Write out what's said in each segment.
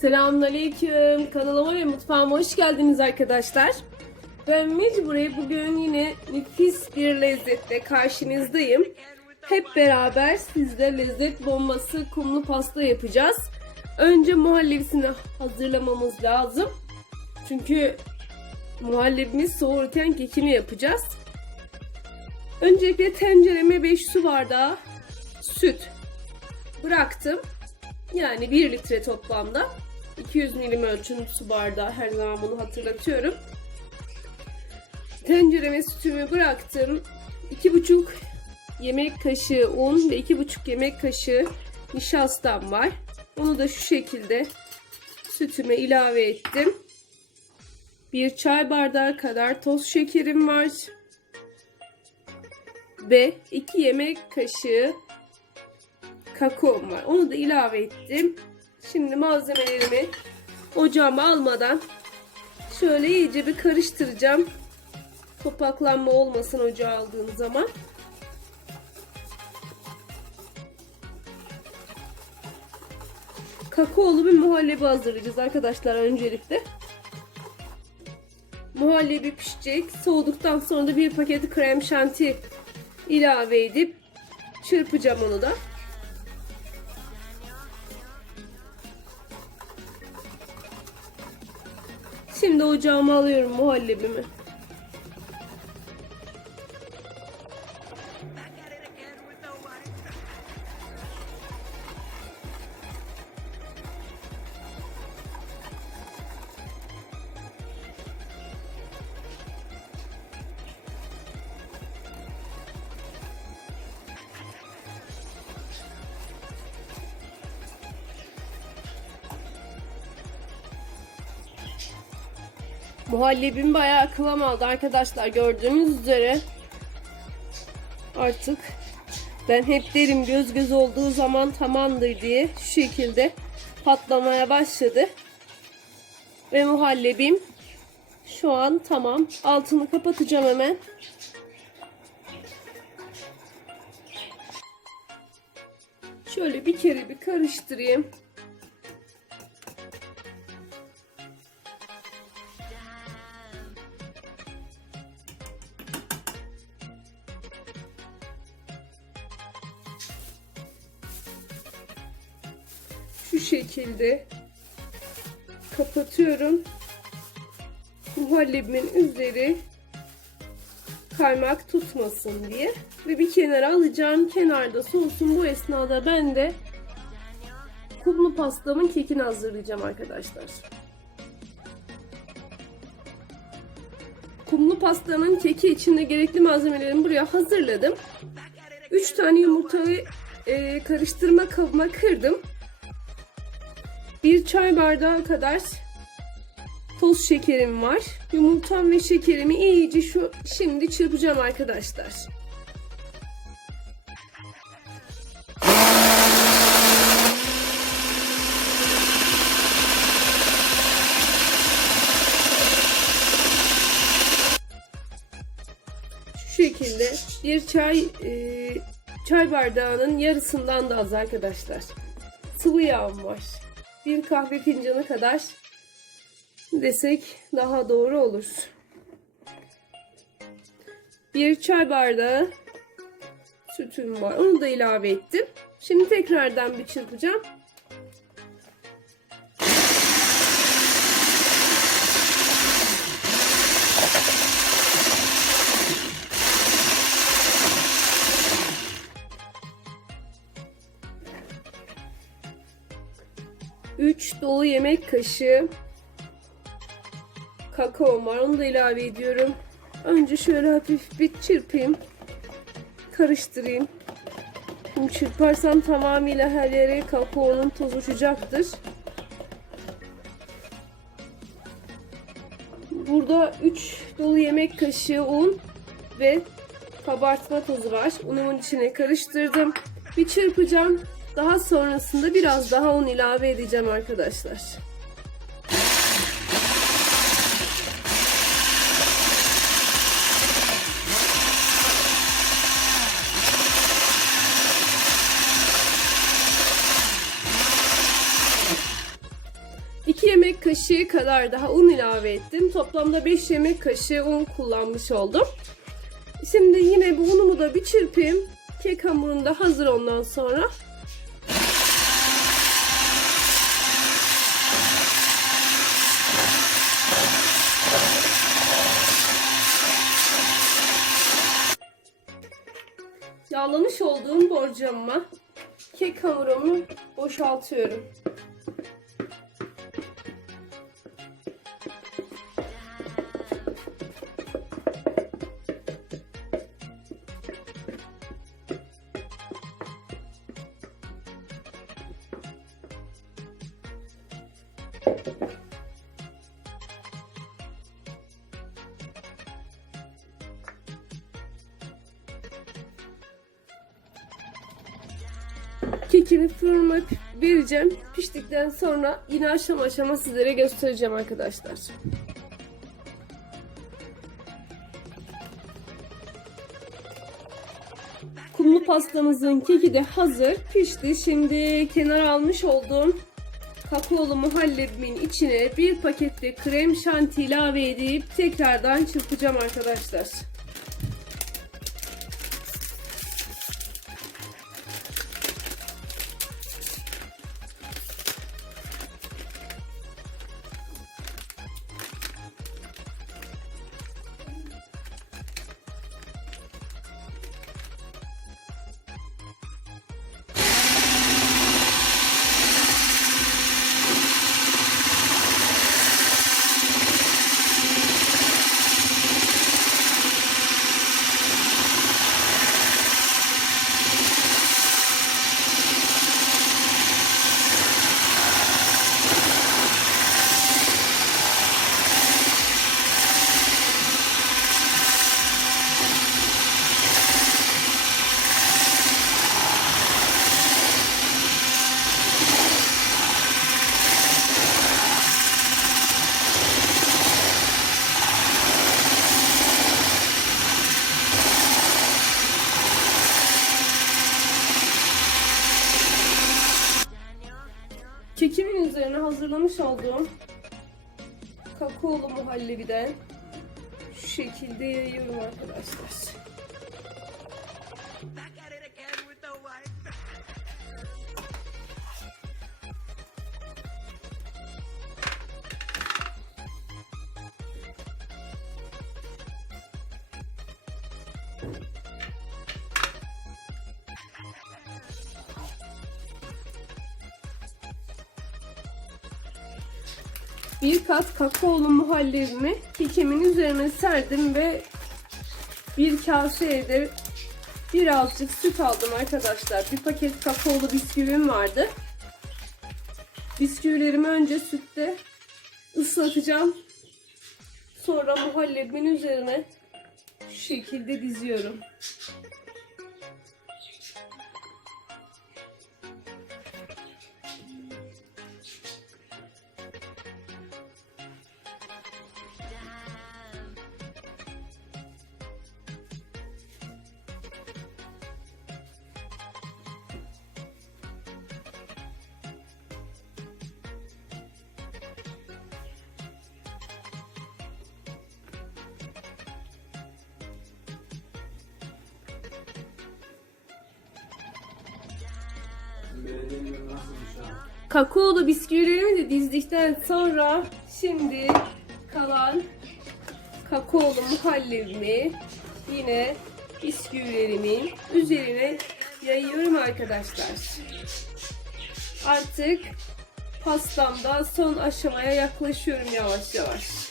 Selamünaleyküm. Kanalıma ve mutfağıma hoş geldiniz arkadaşlar. Ben Mecbure bugün yine nefis bir lezzetle karşınızdayım. Hep beraber sizle lezzet bombası kumlu pasta yapacağız. Önce muhallebisini hazırlamamız lazım. Çünkü muhallebimiz soğurken kekini yapacağız. Öncelikle tencereme 5 su bardağı süt bıraktım. Yani 1 litre toplamda. 200 milim ölçüm su bardağı her zaman bunu hatırlatıyorum. Tencereme sütümü bıraktım. 2,5 yemek kaşığı un ve 2,5 yemek kaşığı nişastam var. Onu da şu şekilde sütüme ilave ettim. Bir çay bardağı kadar toz şekerim var. Ve 2 yemek kaşığı kakaom var. Onu da ilave ettim. Şimdi malzemelerimi ocağıma almadan şöyle iyice bir karıştıracağım. Topaklanma olmasın ocağa aldığım zaman. Kakaolu bir muhallebi hazırlayacağız arkadaşlar öncelikle. Muhallebi pişecek. Soğuduktan sonra da bir paketi krem şanti ilave edip çırpacağım onu da. Şimdi ocağıma alıyorum muhallebimi. Muhallebim bayağı kıvam aldı arkadaşlar gördüğünüz üzere. Artık ben hep derim göz göz olduğu zaman tamamdır diye şu şekilde patlamaya başladı. Ve muhallebim şu an tamam. Altını kapatacağım hemen. Şöyle bir kere bir karıştırayım. Şekilde kapatıyorum. Muhallebimin üzeri kaymak tutmasın diye. Ve bir kenara alacağım. Kenarda soğusun. Bu esnada ben de kumlu pastamın kekini hazırlayacağım arkadaşlar. Kumlu pastanın keki içinde gerekli malzemelerimi buraya hazırladım. 3 tane yumurtayı e, karıştırma kabıma kırdım. Bir çay bardağı kadar toz şekerim var. Yumurtam ve şekerimi iyice şu şimdi çırpacağım arkadaşlar. Şu şekilde bir çay e, çay bardağının yarısından da az arkadaşlar. Sıvı yağım var bir kahve fincanı kadar desek daha doğru olur. Bir çay bardağı sütüm var. Onu da ilave ettim. Şimdi tekrardan bir çırpacağım. Üç dolu yemek kaşığı kakao var. Onu da ilave ediyorum. Önce şöyle hafif bir çırpayım. Karıştırayım. Şimdi çırparsam tamamıyla her yere kakaonun tozu uçacaktır. Burada 3 dolu yemek kaşığı un ve kabartma tozu var. Unumun içine karıştırdım. Bir çırpacağım. Daha sonrasında biraz daha un ilave edeceğim arkadaşlar. kaşığı kadar daha un ilave ettim. Toplamda 5 yemek kaşığı un kullanmış oldum. Şimdi yine bu unumu da bir çırpayım. Kek hamurun da hazır ondan sonra. Yağlamış olduğum borcamıma kek hamurumu boşaltıyorum. Kekimi fırına vereceğim. Piştikten sonra yine aşama aşama sizlere göstereceğim arkadaşlar. Kumlu pastamızın keki de hazır. Pişti. Şimdi kenara almış olduğum kakaolu muhallebimin içine bir pakette krem şanti ilave edip tekrardan çırpacağım arkadaşlar. Hazırlamış olduğum kakaolu muhallebiden şu şekilde yayıyorum arkadaşlar. Bir kat kakaolu muhallebimi kekimin üzerine serdim ve bir kaseye de birazcık süt aldım arkadaşlar. Bir paket kakaolu bisküvim vardı. Bisküvilerimi önce sütte ıslatacağım. Sonra muhallebimin üzerine şu şekilde diziyorum. Kakaolu bisküvilerimi de dizdikten sonra şimdi kalan kakaolu muhallebimi yine bisküvilerimin üzerine yayıyorum arkadaşlar. Artık pastamda son aşamaya yaklaşıyorum yavaş yavaş.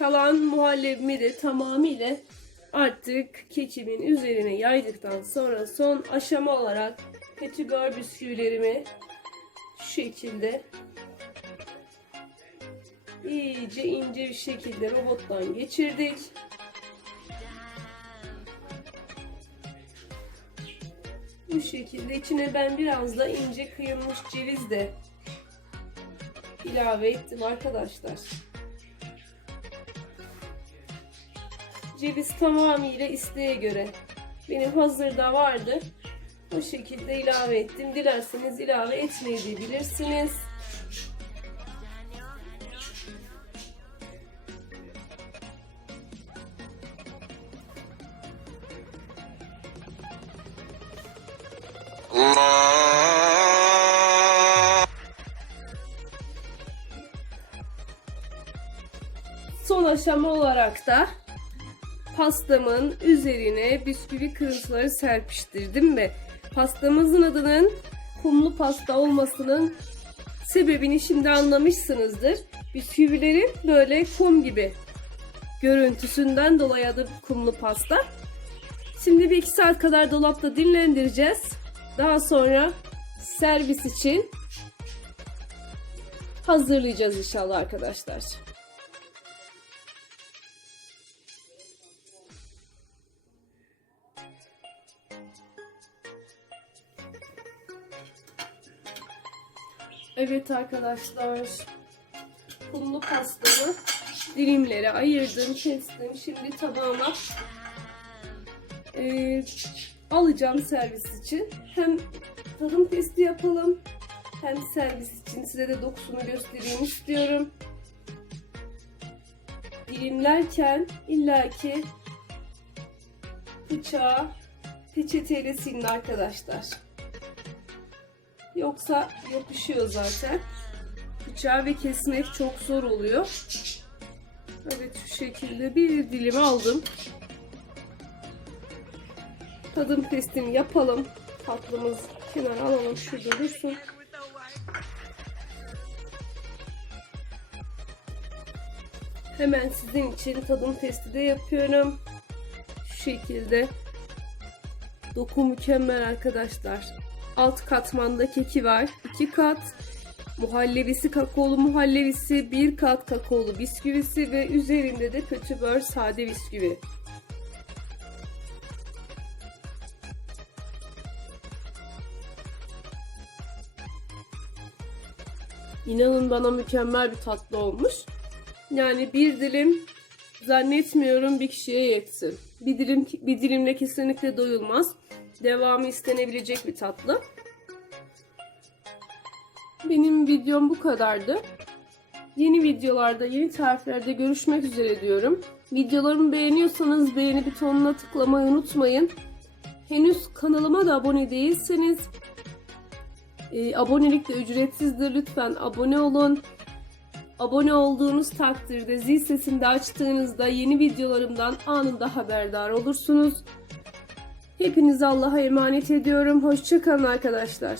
Kalan muhallebimi de tamamıyla artık kekimin üzerine yaydıktan sonra son aşama olarak petibör bisküvilerimi şu şekilde iyice ince bir şekilde robottan geçirdik. Bu şekilde içine ben biraz da ince kıyılmış ceviz de ilave ettim arkadaşlar. Ceviz tamamıyla isteğe göre. Benim hazırda vardı. Bu şekilde ilave ettim. Dilerseniz ilave etmeyebilirsiniz. Son aşama olarak da pastamın üzerine bisküvi kırıntıları serpiştirdim ve pastamızın adının kumlu pasta olmasının sebebini şimdi anlamışsınızdır. Bisküvilerin böyle kum gibi görüntüsünden dolayı adı kumlu pasta. Şimdi bir iki saat kadar dolapta dinlendireceğiz. Daha sonra servis için hazırlayacağız inşallah arkadaşlar. Evet arkadaşlar. Kumlu pastamı dilimlere ayırdım, kestim. Şimdi tabağıma eee, alacağım servis için. Hem tadım testi yapalım hem servis için size de dokusunu göstereyim istiyorum. Dilimlerken illaki bıçağı peçeteyle silin arkadaşlar. Yoksa yapışıyor zaten. Bıçağı ve kesmek çok zor oluyor. Evet şu şekilde bir dilim aldım. Tadım testini yapalım. Tatlımız kenara alalım şurada dursun. Hemen sizin için tadım testi de yapıyorum. Şu şekilde. Doku mükemmel arkadaşlar. Alt katmanda keki var. 2 kat. Muhallebisi kakaolu muhallebisi, bir kat kakaolu bisküvisi ve üzerinde de kötübör sade bisküvi. İnanın bana mükemmel bir tatlı olmuş. Yani bir dilim zannetmiyorum bir kişiye yetsin. Bir dilim bir dilimle kesinlikle doyulmaz. Devamı istenebilecek bir tatlı. Benim videom bu kadardı. Yeni videolarda, yeni tariflerde görüşmek üzere diyorum. Videolarımı beğeniyorsanız beğeni butonuna tıklamayı unutmayın. Henüz kanalıma da abone değilseniz e, abonelik de ücretsizdir. Lütfen abone olun. Abone olduğunuz takdirde zil sesini de açtığınızda yeni videolarımdan anında haberdar olursunuz. Hepinizi Allah'a emanet ediyorum. Hoşçakalın arkadaşlar.